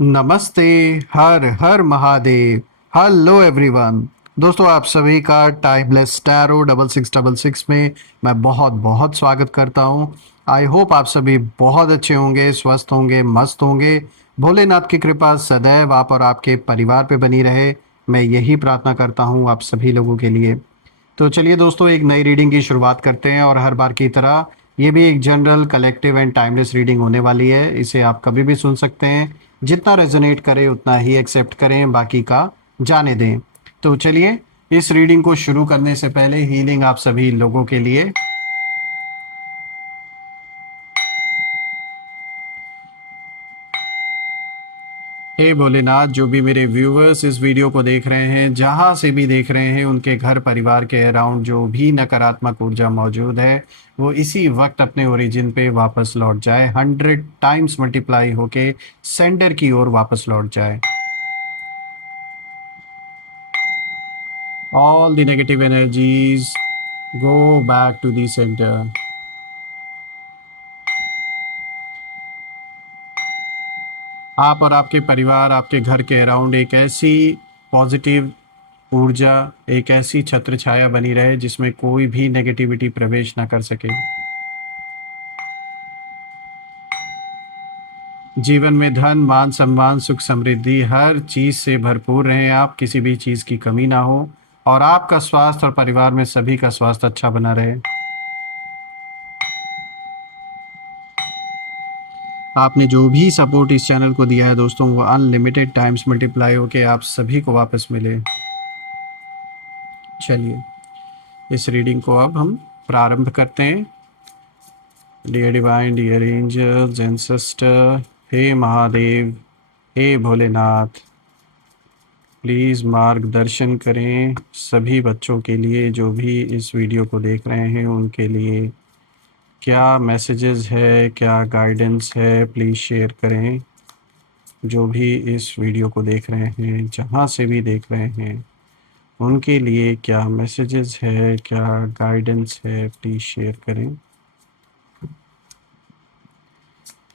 नमस्ते। हर हर महादेव। Hello everyone. दोस्तों आप सभी का टाइमलेस टैरो 6666 में मैं बहुत बहुत स्वागत करता हूं। आई होप आप सभी बहुत अच्छे होंगे, स्वस्थ होंगे, मस्त होंगे। भोलेनाथ की कृपा सदैव आप और आपके परिवार पे बनी रहे, मैं यही प्रार्थना करता हूं आप सभी लोगों के लिए। तो चलिए दोस्तों, एक नई रीडिंग की शुरुआत करते हैं और हर बार की तरह ये भी एक general collective and timeless reading होने वाली है। इसे आप कभी भी सुन सकते हैं, जितना रेजोनेट करे उतना ही एक्सेप्ट करें, बाकी का जाने दें। तो चलिए, इस रीडिंग को शुरू करने से पहले हीलिंग आप सभी लोगों के लिए। हे भोलेनाथ, जो भी मेरे व्यूअर्स इस वीडियो को देख रहे हैं, जहां से भी देख रहे हैं, उनके घर परिवार के अराउंड जो भी नकारात्मक ऊर्जा मौजूद है वो इसी वक्त अपने ओरिजिन पे वापस लौट जाए, 100 टाइम्स मल्टीप्लाई होके सेंटर की ओर वापस लौट जाए। All the negative energies go back to the centre. आप और आपके परिवार, आपके घर के अराउंड एक ऐसी पॉजिटिव ऊर्जा, एक ऐसी छत्र छाया बनी रहे जिसमें कोई भी नेगेटिविटी प्रवेश ना कर सके। जीवन में धन, मान, सम्मान, सुख, समृद्धि, हर चीज से भरपूर रहें आप, किसी भी चीज की कमी ना हो, और आपका स्वास्थ्य और परिवार में सभी का स्वास्थ्य अच्छा बना रहे। आपने जो भी सपोर्ट इस चैनल को दिया है दोस्तों, वो अनलिमिटेड टाइम्स मल्टीप्लाई होके आप सभी को वापस मिले। चलिए, इस रीडिंग को अब हम प्रारंभ करते हैं। Dear divine, dear angels, ancestor, हे महादेव, हे भोलेनाथ, प्लीज़ मार्गदर्शन करें सभी बच्चों के लिए जो भी इस वीडियो को देख रहे हैं, उनके लिए क्या मैसेजेस है, क्या गाइडेंस है, प्लीज़ शेयर करें। जो भी इस वीडियो को देख रहे हैं, जहाँ से भी देख रहे हैं, उनके लिए क्या मैसेजेस है, क्या गाइडेंस है, प्लीज़ शेयर करें।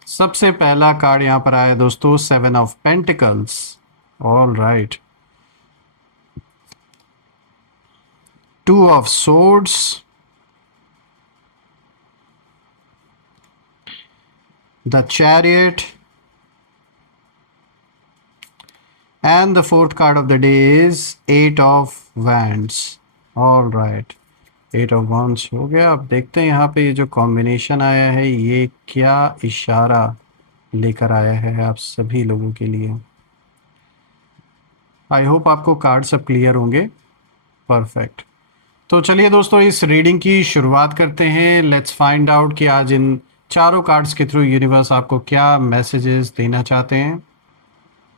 सबसे पहला कार्ड यहाँ पर आया दोस्तों, 7 of pentacles. All right. 2 of swords, the chariot, and the fourth card of the day is 8 of Wands. All right, 8 of Wands हो गया। अब देखते हैं यहाँ पे ये जो कॉम्बिनेशन आया है ये क्या इशारा लेकर आया है आप सभी लोगों के लिए। आई होप आपको कार्ड सब क्लियर होंगे। परफेक्ट। तो चलिए दोस्तों, इस रीडिंग की शुरुआत करते हैं। लेट्स फाइंड आउट कि आज इन चारों कार्ड्स के थ्रू यूनिवर्स आपको क्या मैसेजेस देना चाहते हैं।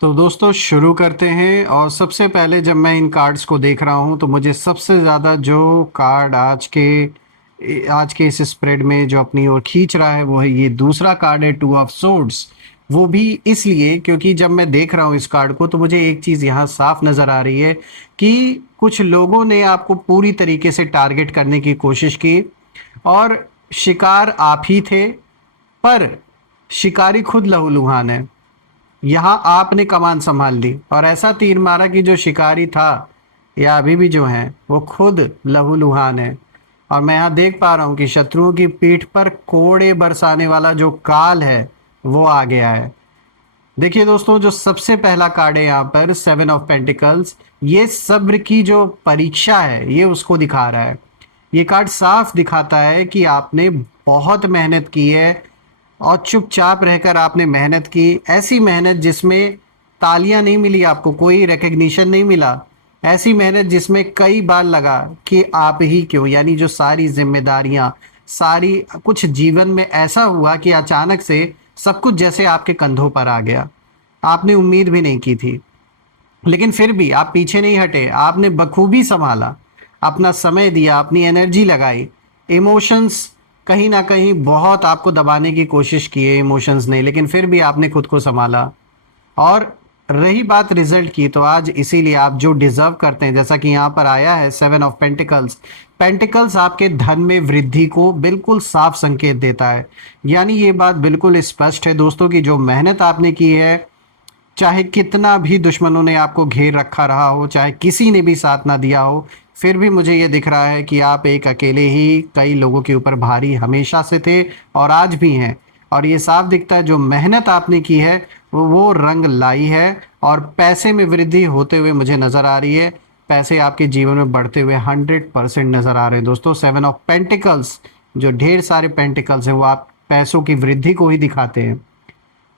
तो दोस्तों शुरू करते हैं। और सबसे पहले जब मैं इन कार्ड्स को देख रहा हूं तो मुझे सबसे ज़्यादा जो कार्ड आज के इस स्प्रेड में जो अपनी ओर खींच रहा है वो है ये दूसरा कार्ड है, 2 ऑफ सोर्ड्स। वो भी इसलिए क्योंकि जब मैं देख रहा हूँ इस कार्ड को तो मुझे एक चीज़ यहाँ साफ नज़र आ रही है कि कुछ लोगों ने आपको पूरी तरीके से टारगेट करने की कोशिश की और शिकार आप ही थे, पर शिकारी खुद लहूलुहान है। यहाँ आपने कमान संभाल ली और ऐसा तीर मारा कि जो शिकारी था या अभी भी जो है वो खुद लहूलुहान है। और मैं यहाँ देख पा रहा हूँ कि शत्रुओं की पीठ पर कोड़े बरसाने वाला जो काल है वो आ गया है। देखिए दोस्तों, जो सबसे पहला कार्ड है यहाँ पर, 7 ऑफ पेंटिकल्स, ये सब्र की जो परीक्षा है ये उसको दिखा रहा है। ये कार्ड साफ दिखाता है कि आपने बहुत मेहनत की है और चुपचाप रहकर आपने मेहनत की, ऐसी मेहनत जिसमें तालियां नहीं मिली, आपको कोई रिकग्निशन नहीं मिला। ऐसी मेहनत जिसमें कई बार लगा कि आप ही क्यों, यानी जो सारी जिम्मेदारियां, सारी कुछ जीवन में ऐसा हुआ कि अचानक से सब कुछ जैसे आपके कंधों पर आ गया। आपने उम्मीद भी नहीं की थी, लेकिन फिर भी आप पीछे नहीं हटे, आपने बखूबी संभाला, अपना समय दिया, अपनी एनर्जी लगाई। इमोशंस कहीं ना कहीं बहुत आपको दबाने की कोशिश की है इमोशंस ने, लेकिन फिर भी आपने खुद को संभाला। और रही बात रिजल्ट की, तो आज इसीलिए आप जो डिजर्व करते हैं, जैसा कि यहाँ पर आया है 7 ऑफ पेंटिकल्स, पेंटिकल्स आपके धन में वृद्धि को बिल्कुल साफ संकेत देता है। यानी ये बात बिल्कुल स्पष्ट है दोस्तों कि जो मेहनत आपने की है चाहे कितना भी दुश्मनों ने आपको घेर रखा रहा हो, चाहे किसी ने भी साथ ना दिया हो, फिर भी मुझे ये दिख रहा है कि आप एक अकेले ही कई लोगों के ऊपर भारी हमेशा से थे और आज भी हैं। और ये साफ दिखता है जो मेहनत आपने की है वो रंग लाई है और पैसे में वृद्धि होते हुए मुझे नज़र आ रही है। पैसे आपके जीवन में बढ़ते हुए 100% नज़र आ रहे हैं दोस्तों। 7 ऑफ पेंटिकल्स, जो ढेर सारे पेंटिकल्स हैं, वो आप पैसों की वृद्धि को ही दिखाते हैं।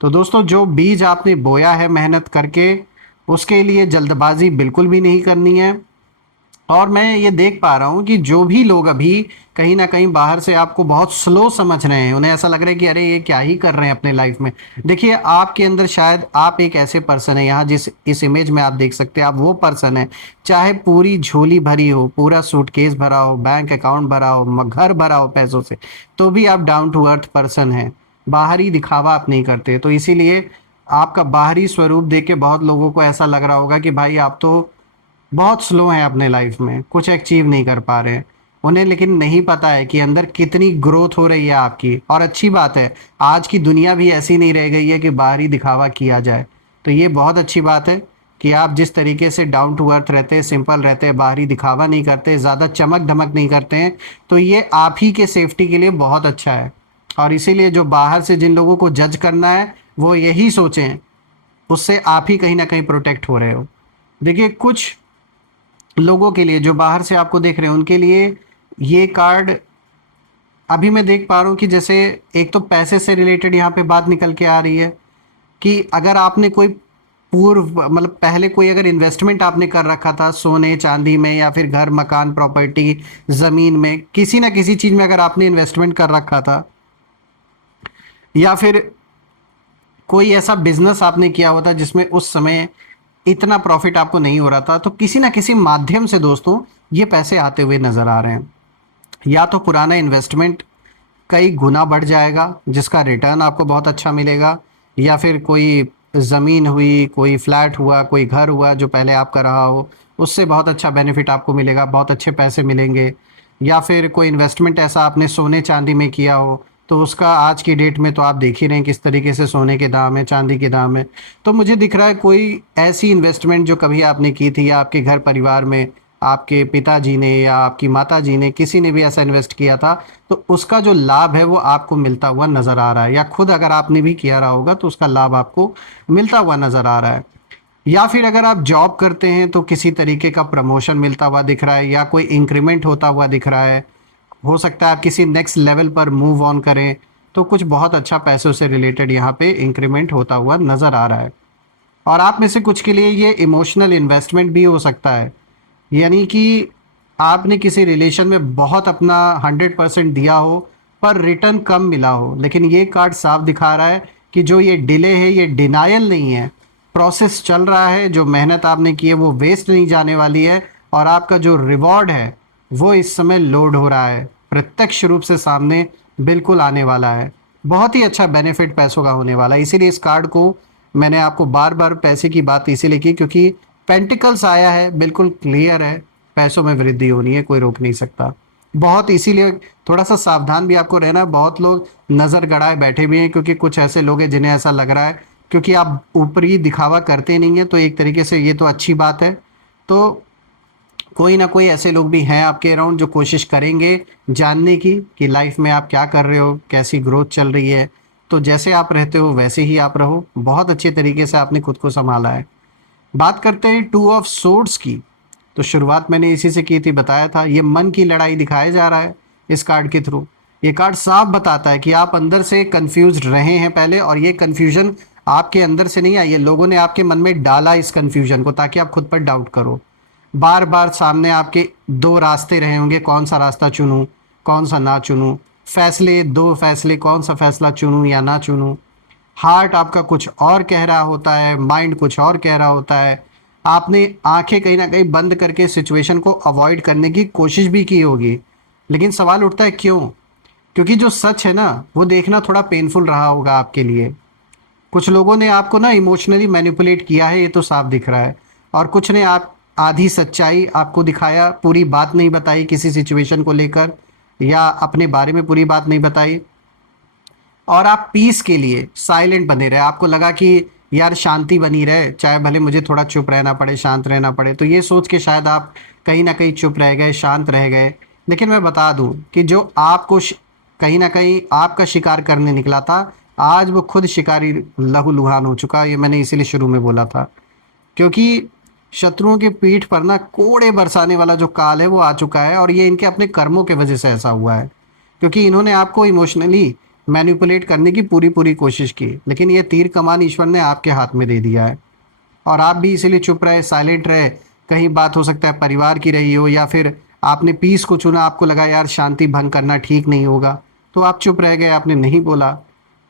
तो दोस्तों जो बीज आपने बोया है मेहनत करके, उसके लिए जल्दबाजी बिल्कुल भी नहीं करनी है। और मैं ये देख पा रहा हूँ कि जो भी लोग अभी कहीं ना कहीं बाहर से आपको बहुत स्लो समझ रहे हैं, उन्हें ऐसा लग रहा है कि अरे ये क्या ही कर रहे हैं अपने लाइफ में। देखिए आपके अंदर शायद आप एक ऐसे पर्सन है, यहाँ जिस इस इमेज में आप देख सकते हैं, आप वो पर्सन है, चाहे पूरी झोली भरी हो, पूरा सूटकेस भरा हो, बैंक अकाउंट भरा हो, घर भरा हो पैसों से, तो भी आप डाउन टू अर्थ पर्सन है। बाहरी दिखावा आप नहीं करते, तो इसीलिए आपका बाहरी स्वरूप देख के बहुत लोगों को ऐसा लग रहा होगा कि भाई आप तो बहुत स्लो हैं अपने लाइफ में, कुछ अचीव नहीं कर पा रहे हैं। उन्हें लेकिन नहीं पता है कि अंदर कितनी ग्रोथ हो रही है आपकी। और अच्छी बात है, आज की दुनिया भी ऐसी नहीं रह गई है कि बाहरी दिखावा किया जाए। तो ये बहुत अच्छी बात है कि आप जिस तरीके से डाउन टू अर्थ रहते हैं, सिंपल रहते हैं, बाहरी दिखावा नहीं करते, ज़्यादा चमक धमक नहीं करते हैं, तो ये आप ही के सेफ्टी के लिए बहुत अच्छा है। और इसीलिए जो बाहर से जिन लोगों को जज करना है वो यही सोचें, उससे आप ही कहीं ना कहीं प्रोटेक्ट हो रहे हो। देखिए कुछ लोगों के लिए जो बाहर से आपको देख रहे हैं, उनके लिए ये कार्ड अभी मैं देख पा रहा हूँ कि जैसे एक तो पैसे से रिलेटेड यहाँ पे बात निकल के आ रही है कि अगर आपने कोई पूर्व मतलब पहले कोई अगर इन्वेस्टमेंट आपने कर रखा था सोने चांदी में या फिर घर मकान प्रॉपर्टी ज़मीन में, किसी ना किसी चीज़ में अगर आपने इन्वेस्टमेंट कर रखा था, या फिर कोई ऐसा बिजनेस आपने किया हुआ था जिसमें उस समय इतना प्रॉफिट आपको नहीं हो रहा था, तो किसी ना किसी माध्यम से दोस्तों ये पैसे आते हुए नज़र आ रहे हैं। या तो पुराना इन्वेस्टमेंट कई गुना बढ़ जाएगा जिसका रिटर्न आपको बहुत अच्छा मिलेगा, या फिर कोई ज़मीन हुई, कोई फ्लैट हुआ, कोई घर हुआ जो पहले आपका रहा हो, उससे बहुत अच्छा बेनिफिट आपको मिलेगा, बहुत अच्छे पैसे मिलेंगे। या फिर कोई इन्वेस्टमेंट ऐसा आपने सोने चांदी में किया हो, तो उसका आज की डेट में तो आप देख ही रहे हैं किस तरीके से सोने के दाम है, चांदी के दाम है। तो मुझे दिख रहा है कोई ऐसी इन्वेस्टमेंट जो कभी आपने की थी, या आपके घर परिवार में आपके पिताजी ने या आपकी माताजी ने, किसी ने भी ऐसा इन्वेस्ट किया था, तो उसका जो लाभ है वो आपको मिलता हुआ नज़र आ रहा है। या खुद अगर आपने भी किया रहा होगा तो उसका लाभ आपको मिलता हुआ नज़र आ रहा है। या फिर अगर आप जॉब करते हैं तो किसी तरीके का प्रमोशन मिलता हुआ दिख रहा है, या कोई इंक्रीमेंट होता हुआ दिख रहा है। हो सकता है आप किसी नेक्स्ट लेवल पर मूव ऑन करें, तो कुछ बहुत अच्छा पैसों से रिलेटेड यहाँ पे इंक्रीमेंट होता हुआ नज़र आ रहा है। और आप में से कुछ के लिए ये इमोशनल इन्वेस्टमेंट भी हो सकता है, यानी कि आपने किसी रिलेशन में बहुत अपना 100% दिया हो पर रिटर्न कम मिला हो, लेकिन ये कार्ड साफ दिखा रहा है कि जो ये डिले है ये डिनायल नहीं है, प्रोसेस चल रहा है, जो मेहनत आपने की है वो वेस्ट नहीं जाने वाली है, और आपका जो रिवॉर्ड है वो इस समय लोड हो रहा है, प्रत्यक्ष रूप से सामने बिल्कुल आने वाला है। बहुत ही अच्छा बेनिफिट पैसों का होने वाला है। इसीलिए इस कार्ड को मैंने आपको बार बार पैसे की बात इसीलिए की क्योंकि पेंटिकल्स आया है, बिल्कुल क्लियर है, पैसों में वृद्धि होनी है, कोई रोक नहीं सकता। बहुत इसीलिए थोड़ा सा सावधान भी आपको रहना है। बहुत लोग नज़र गड़ाए बैठे भी हैं क्योंकि कुछ ऐसे लोग हैं जिन्हें ऐसा लग रहा है क्योंकि आप ऊपरी दिखावा करते नहीं हैं, तो एक तरीके से ये तो अच्छी बात है। तो कोई ना कोई ऐसे लोग भी हैं आपके अराउंड जो कोशिश करेंगे जानने की कि लाइफ में आप क्या कर रहे हो, कैसी ग्रोथ चल रही है। तो जैसे आप रहते हो वैसे ही आप रहो। बहुत अच्छे तरीके से आपने खुद को संभाला है। बात करते हैं 2 ऑफ सोर्ड्स की। तो शुरुआत मैंने इसी से की थी, बताया था ये मन की लड़ाई दिखाया जा रहा है इस कार्ड के थ्रू। ये कार्ड साफ बताता है कि आप अंदर से कंफ्यूज रहे हैं पहले, और ये कंफ्यूजन आपके अंदर से नहीं आई है, लोगों ने आपके मन में डाला इस कंफ्यूजन को ताकि आप खुद पर डाउट करो। बार बार सामने आपके दो रास्ते रहे होंगे, कौन सा रास्ता चुनूं, कौन सा ना चुनूं, फैसले, दो फैसले, कौन सा फैसला चुनूं या ना चुनूं। हार्ट आपका कुछ और कह रहा होता है, माइंड कुछ और कह रहा होता है। आपने आंखें कहीं ना कहीं बंद करके सिचुएशन को अवॉइड करने की कोशिश भी की होगी, लेकिन सवाल उठता है क्यों? क्योंकि जो सच है ना वो देखना थोड़ा पेनफुल रहा होगा आपके लिए। कुछ लोगों ने आपको ना इमोशनली मैनिपुलेट किया है, ये तो साफ दिख रहा है। और कुछ ने आप आधी सच्चाई आपको दिखाया, पूरी बात नहीं बताई किसी सिचुएशन को लेकर, या अपने बारे में पूरी बात नहीं बताई, और आप पीस के लिए साइलेंट बने रहे। आपको लगा कि यार शांति बनी रहे, चाहे भले मुझे थोड़ा चुप रहना पड़े, शांत रहना पड़े। तो ये सोच के शायद आप कहीं ना कहीं चुप रह गए, शांत रह गए। लेकिन मैं बता दूं कि जो आपको कहीं ना कहीं आपका शिकार करने निकला था, आज वो खुद शिकारी लहूलुहान हो चुका। ये मैंने इसीलिए शुरू में बोला था, क्योंकि शत्रुओं के पीठ पर ना कोड़े बरसाने वाला जो काल है वो आ चुका है, और ये इनके अपने कर्मों के वजह से ऐसा हुआ है। क्योंकि इन्होंने आपको इमोशनली मैनिपुलेट करने की पूरी पूरी कोशिश की, लेकिन ये तीर कमान ईश्वर ने आपके हाथ में दे दिया है। और आप भी इसीलिए चुप रहे, साइलेंट रहे। कहीं बात हो सकता है परिवार की रही हो, या फिर आपने पीस को चुना, आपको लगा यार शांति भंग करना ठीक नहीं होगा, तो आप चुप रह गए, आपने नहीं बोला।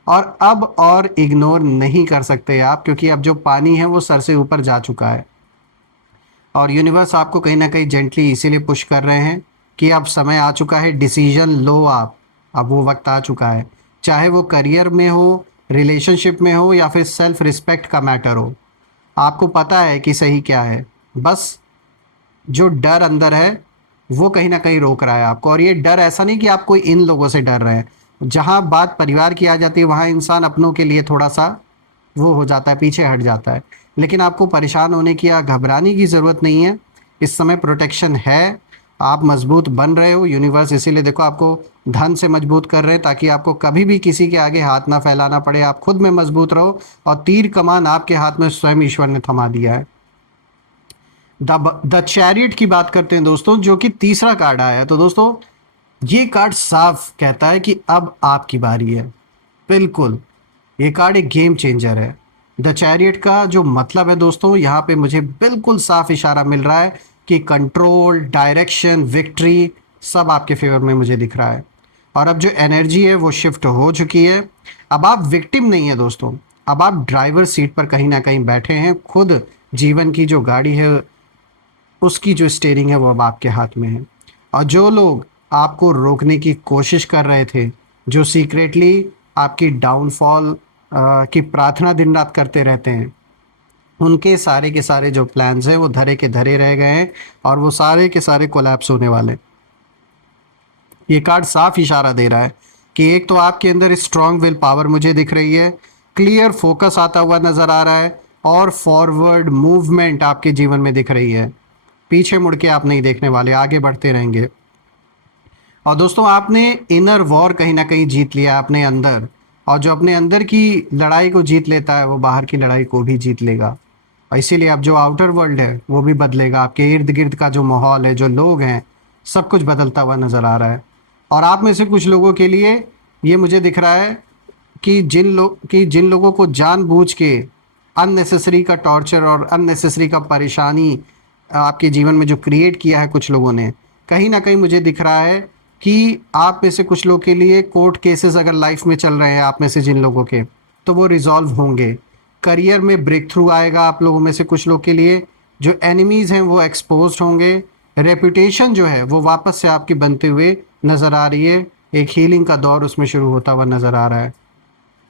और अब और इग्नोर नहीं कर सकते आप, क्योंकि अब जो पानी है वो सर से ऊपर जा चुका है। और यूनिवर्स आपको कहीं ना कहीं जेंटली इसीलिए पुश कर रहे हैं कि अब समय आ चुका है, डिसीजन लो आप। अब वो वक्त आ चुका है, चाहे वो करियर में हो, रिलेशनशिप में हो, या फिर सेल्फ रिस्पेक्ट का मैटर हो। आपको पता है कि सही क्या है, बस जो डर अंदर है वो कहीं ना कहीं रोक रहा है आपको। और ये डर ऐसा नहीं कि आप कोई इन लोगों से डर रहे हैं। जहाँ बात परिवार की आ जाती है, वहाँ इंसान अपनों के लिए थोड़ा सा वो हो जाता है, पीछे हट जाता है। लेकिन आपको परेशान होने की या घबराने की ज़रूरत नहीं है। इस समय प्रोटेक्शन है, आप मजबूत बन रहे हो। यूनिवर्स इसीलिए देखो आपको धन से मजबूत कर रहे हैं, ताकि आपको कभी भी किसी के आगे हाथ ना फैलाना पड़े। आप खुद में मजबूत रहो, और तीर कमान आपके हाथ में स्वयं ईश्वर ने थमा दिया है। द चैरियट की बात करते हैं दोस्तों, जो कि तीसरा कार्ड आया है। तो दोस्तों ये कार्ड साफ कहता है कि अब आपकी बारी है। बिल्कुल, ये कार्ड एक गेम चेंजर है। द चैरियट का जो मतलब है दोस्तों, यहाँ पे मुझे बिल्कुल साफ इशारा मिल रहा है कि कंट्रोल, डायरेक्शन, विक्ट्री सब आपके फेवर में मुझे दिख रहा है। और अब जो एनर्जी है वो शिफ्ट हो चुकी है। अब आप विक्टिम नहीं है दोस्तों, अब आप ड्राइवर सीट पर कहीं ना कहीं बैठे हैं। खुद जीवन की जो गाड़ी है उसकी जो स्टीयरिंग है वो अब आपके हाथ में है। और जो लोग आपको रोकने की कोशिश कर रहे थे, जो सीक्रेटली आपकी डाउनफॉल की प्रार्थना दिन रात करते रहते हैं, उनके सारे के सारे जो प्लान्स हैं वो धरे के धरे रह गए हैं, और वो सारे के सारे कोलैप्स होने वाले। ये कार्ड साफ इशारा दे रहा है कि एक तो आपके अंदर स्ट्रांग विल पावर मुझे दिख रही है, क्लियर फोकस आता हुआ नज़र आ रहा है, और फॉरवर्ड मूवमेंट आपके जीवन में दिख रही है। पीछे मुड़ के आप नहीं देखने वाले, आगे बढ़ते रहेंगे। और दोस्तों आपने इनर वॉर कहीं ना कहीं जीत लिया अपने अंदर, और जो अपने अंदर की लड़ाई को जीत लेता है वो बाहर की लड़ाई को भी जीत लेगा। और इसीलिए अब जो आउटर वर्ल्ड है वो भी बदलेगा। आपके इर्द गिर्द का जो माहौल है, जो लोग हैं, सब कुछ बदलता हुआ नज़र आ रहा है। और आप में से कुछ लोगों के लिए ये मुझे दिख रहा है कि जिन लोगों को जानबूझ के अननेसेसरी का टॉर्चर और अननेसेसरी का परेशानी आपके जीवन में जो क्रिएट किया है कुछ लोगों ने, कहीं ना कहीं मुझे दिख रहा है कि आप में से कुछ लोगों के लिए कोर्ट केसेस अगर लाइफ में चल रहे हैं, आप में से जिन लोगों के, तो वो रिजॉल्व होंगे। करियर में ब्रेक थ्रू आएगा आप लोगों में से कुछ लोग के लिए। जो एनिमीज़ हैं वो एक्सपोज होंगे। रेपुटेशन जो है वो वापस से आपकी बनते हुए नज़र आ रही है। एक हीलिंग का दौर उसमें शुरू होता हुआ नज़र आ रहा है।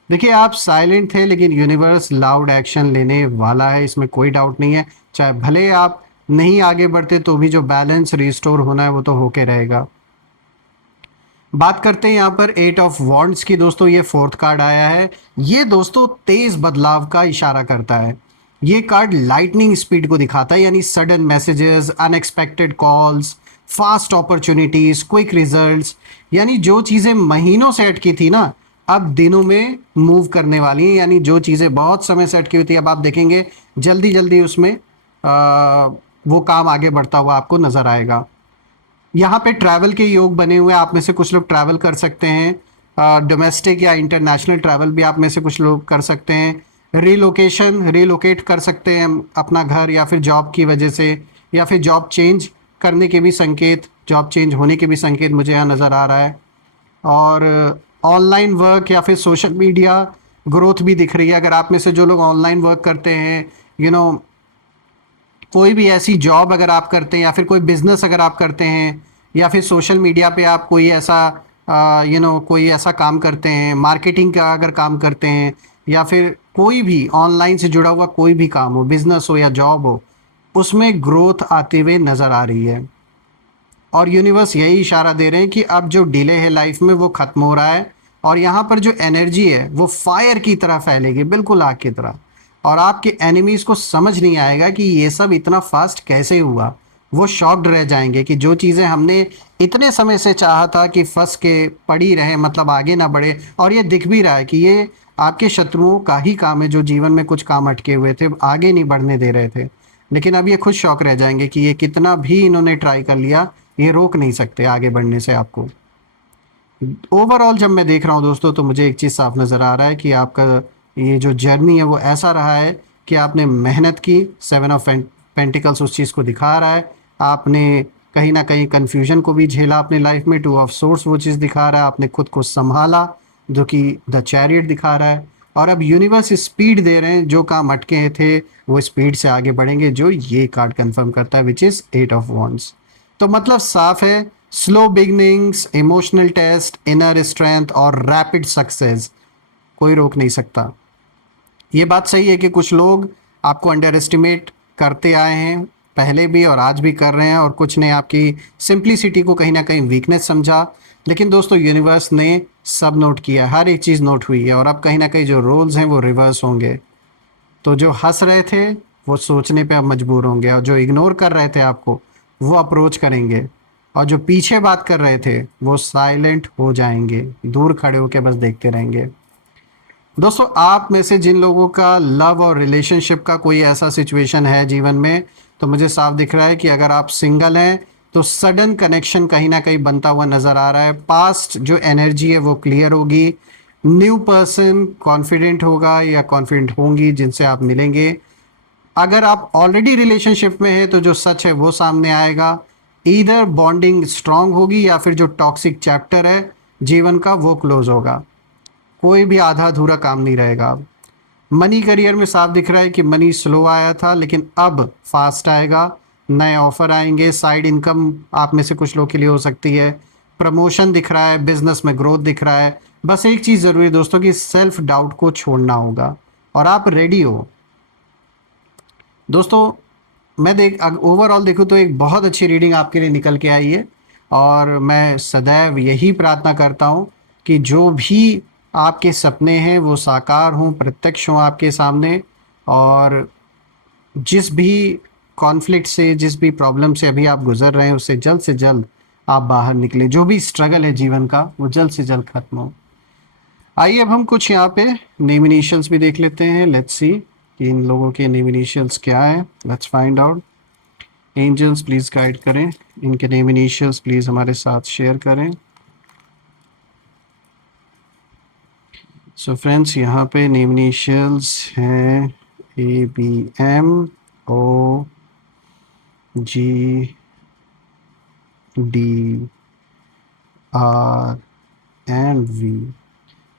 देखिए आप साइलेंट थे, लेकिन यूनिवर्स लाउड एक्शन लेने वाला है, इसमें कोई डाउट नहीं है। चाहे भले आप नहीं आगे बढ़ते, तो भी जो बैलेंस रिस्टोर होना है वो तो होके रहेगा। बात करते हैं यहाँ पर एट ऑफ वॉन्ड्स की। दोस्तों ये फोर्थ कार्ड आया है। ये दोस्तों तेज बदलाव का इशारा करता है। ये कार्ड लाइटनिंग स्पीड को दिखाता है, यानी sudden messages, unexpected calls, fast opportunities, quick results. यानी जो चीज़ें महीनों से अटकी थी ना, अब दिनों में मूव करने वाली हैं। यानी जो चीज़ें बहुत समय से अटकी हुई थी, अब आप देखेंगे जल्दी जल्दी उसमें वो काम आगे बढ़ता हुआ आपको नज़र आएगा। यहाँ पे ट्रैवल के योग बने हुए हैं। आप में से कुछ लोग ट्रैवल कर सकते हैं, डोमेस्टिक या इंटरनेशनल ट्रैवल भी आप में से कुछ लोग कर सकते हैं। रिलोकेट कर सकते हैं अपना घर, या फिर जॉब की वजह से, या फिर जॉब चेंज करने के भी संकेत, जॉब चेंज होने के भी संकेत मुझे यहाँ नज़र आ रहा है। और ऑनलाइन वर्क या फिर सोशल मीडिया ग्रोथ भी दिख रही है। अगर आप में से जो लोग ऑनलाइन वर्क करते हैं, कोई भी ऐसी जॉब अगर आप करते हैं, या फिर कोई बिजनेस अगर आप करते हैं, या फिर सोशल मीडिया पे आप कोई ऐसा कोई ऐसा काम करते हैं, मार्केटिंग का अगर काम करते हैं, या फिर कोई भी ऑनलाइन से जुड़ा हुआ कोई भी काम हो, बिजनेस हो या जॉब हो, उसमें ग्रोथ आते हुए नज़र आ रही है। और यूनिवर्स यही इशारा दे रहे हैं कि अब जो डिले है लाइफ में वो ख़त्म हो रहा है। और यहाँ पर जो एनर्जी है वो फायर की तरह फैलेगी, बिल्कुल आग की तरह। और आपके एनिमीज को समझ नहीं आएगा कि ये सब इतना फास्ट कैसे हुआ। वो शॉक्ड रह जाएंगे कि जो चीज़ें हमने इतने समय से चाहा था कि फंस के पड़ी रहे, मतलब आगे ना बढ़े, और ये दिख भी रहा है कि ये आपके शत्रुओं का ही काम है जो जीवन में कुछ काम अटके हुए थे, आगे नहीं बढ़ने दे रहे थे। लेकिन अब ये खुद शौक रह जाएंगे कि ये कितना भी इन्होंने ट्राई कर लिया, ये रोक नहीं सकते आगे बढ़ने से आपको। ओवरऑल जब मैं देख रहा हूँ दोस्तों, तो मुझे एक चीज़ साफ नज़र आ रहा है कि आपका ये जो जर्नी है वो ऐसा रहा है कि आपने मेहनत की। 7 ऑफ पेंटिकल्स उस चीज़ को दिखा रहा है। आपने कहीं ना कहीं कन्फ्यूजन को भी झेला अपने लाइफ में। 2 ऑफ सोर्स वो चीज़ दिखा रहा है। आपने खुद को संभाला, जो कि द चैरियट दिखा रहा है। और अब यूनिवर्स स्पीड दे रहे हैं, जो काम अटके थे वो स्पीड से आगे बढ़ेंगे, जो ये कार्ड कंफर्म करता है, विच इज़ 8 ऑफ वॉन्ड्स। तो मतलब साफ है, slow beginnings, emotional test, inner strength और रैपिड सक्सेस कोई रोक नहीं सकता। ये बात सही है कि कुछ लोग आपको अंडर एस्टिमेट करते आए हैं पहले भी और आज भी कर रहे हैं, और कुछ ने आपकी सिंप्लिसिटी को कहीं ना कहीं वीकनेस समझा। लेकिन दोस्तों यूनिवर्स ने सब नोट किया, हर एक चीज़ नोट हुई है, और अब कहीं ना कहीं जो रोल्स हैं वो रिवर्स होंगे। तो जो हंस रहे थे वो सोचने पे अब मजबूर होंगे, और जो इग्नोर कर रहे थे आपको वो अप्रोच करेंगे, और जो पीछे बात कर रहे थे वो साइलेंट हो जाएंगे, दूर खड़े होकर बस देखते रहेंगे। दोस्तों आप में से जिन लोगों का लव और रिलेशनशिप का कोई ऐसा सिचुएशन है जीवन में, तो मुझे साफ दिख रहा है कि अगर आप सिंगल हैं तो सडन कनेक्शन कहीं ना कहीं बनता हुआ नज़र आ रहा है। पास्ट जो एनर्जी है वो क्लियर होगी। न्यू पर्सन कॉन्फिडेंट होगा या कॉन्फिडेंट होंगी जिनसे आप मिलेंगे। अगर आप ऑलरेडी रिलेशनशिप में हैं तो जो सच है वो सामने आएगा। ईदर बॉन्डिंग स्ट्रांग होगी या फिर जो टॉक्सिक चैप्टर है जीवन का वो क्लोज होगा। कोई भी आधा अधूरा काम नहीं रहेगा अब। मनी करियर में साफ दिख रहा है कि मनी स्लो आया था लेकिन अब फास्ट आएगा। नए ऑफर आएंगे, साइड इनकम आप में से कुछ लोग के लिए हो सकती है। प्रमोशन दिख रहा है, बिजनेस में ग्रोथ दिख रहा है। बस एक चीज़ ज़रूरी है दोस्तों कि सेल्फ डाउट को छोड़ना होगा, और आप रेडी हो। दोस्तों मैं ओवरऑल देखूँ तो एक बहुत अच्छी रीडिंग आपके लिए निकल के आई है, और मैं सदैव यही प्रार्थना करता हूँ कि जो भी आपके सपने हैं वो साकार हों, प्रत्यक्ष हों आपके सामने। और जिस भी कॉन्फ्लिक्ट से, जिस भी प्रॉब्लम से अभी आप गुजर रहे हैं, उससे जल्द से जल्द आप बाहर निकले। जो भी स्ट्रगल है जीवन का वो जल्द से जल्द खत्म हो। आइए अब हम कुछ यहाँ पे नेम इनिशियल्स भी देख लेते हैं। लेट्स सी कि इन लोगों के नेम इनिशियल्स क्या है। Let's find out. Angels please guide करें, इनके नेम इनिशियल्स प्लीज़ हमारे साथ शेयर करें। सो फ्रेंड्स यहाँ पे नेम इनिशियल्स हैं ABMOGDRNV।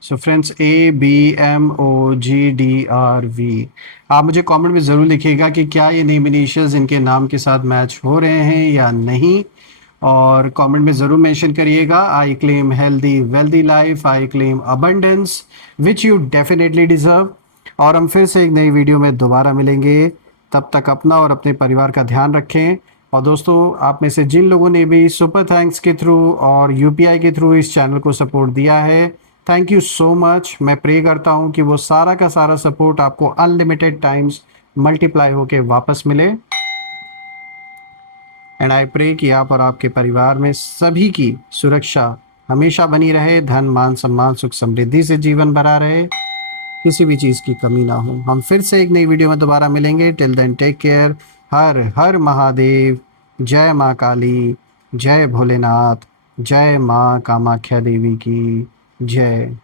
So friends ABMOGDRV। आप मुझे कमेंट में ज़रूर लिखिएगा कि क्या ये नेम इनिशियल्स इनके नाम के साथ मैच हो रहे हैं या नहीं, और कमेंट में ज़रूर मेंशन करिएगा। I claim healthy wealthy life, I claim abundance which you definitely deserve. और हम फिर से एक नई वीडियो में दोबारा मिलेंगे। तब तक अपना और अपने परिवार का ध्यान रखें। और दोस्तों आप में से जिन लोगों ने भी सुपर थैंक्स के थ्रू और यूपीआई के थ्रू इस चैनल को सपोर्ट दिया है, थैंक यू सो मच। मैं प्रे करता हूँ कि वो सारा का सारा सपोर्ट आपको अनलिमिटेड टाइम्स मल्टीप्लाई होके वापस मिले। एंड आई प्रे कि आप और आपके परिवार में सभी की सुरक्षा हमेशा बनी रहे, धन मान सम्मान सुख समृद्धि से जीवन भरा रहे, किसी भी चीज़ की कमी ना हो। हम फिर से एक नई वीडियो में दोबारा मिलेंगे। Till then take care. हर हर महादेव। जय माँ काली, जय भोलेनाथ, जय माँ कामाख्या देवी की जय।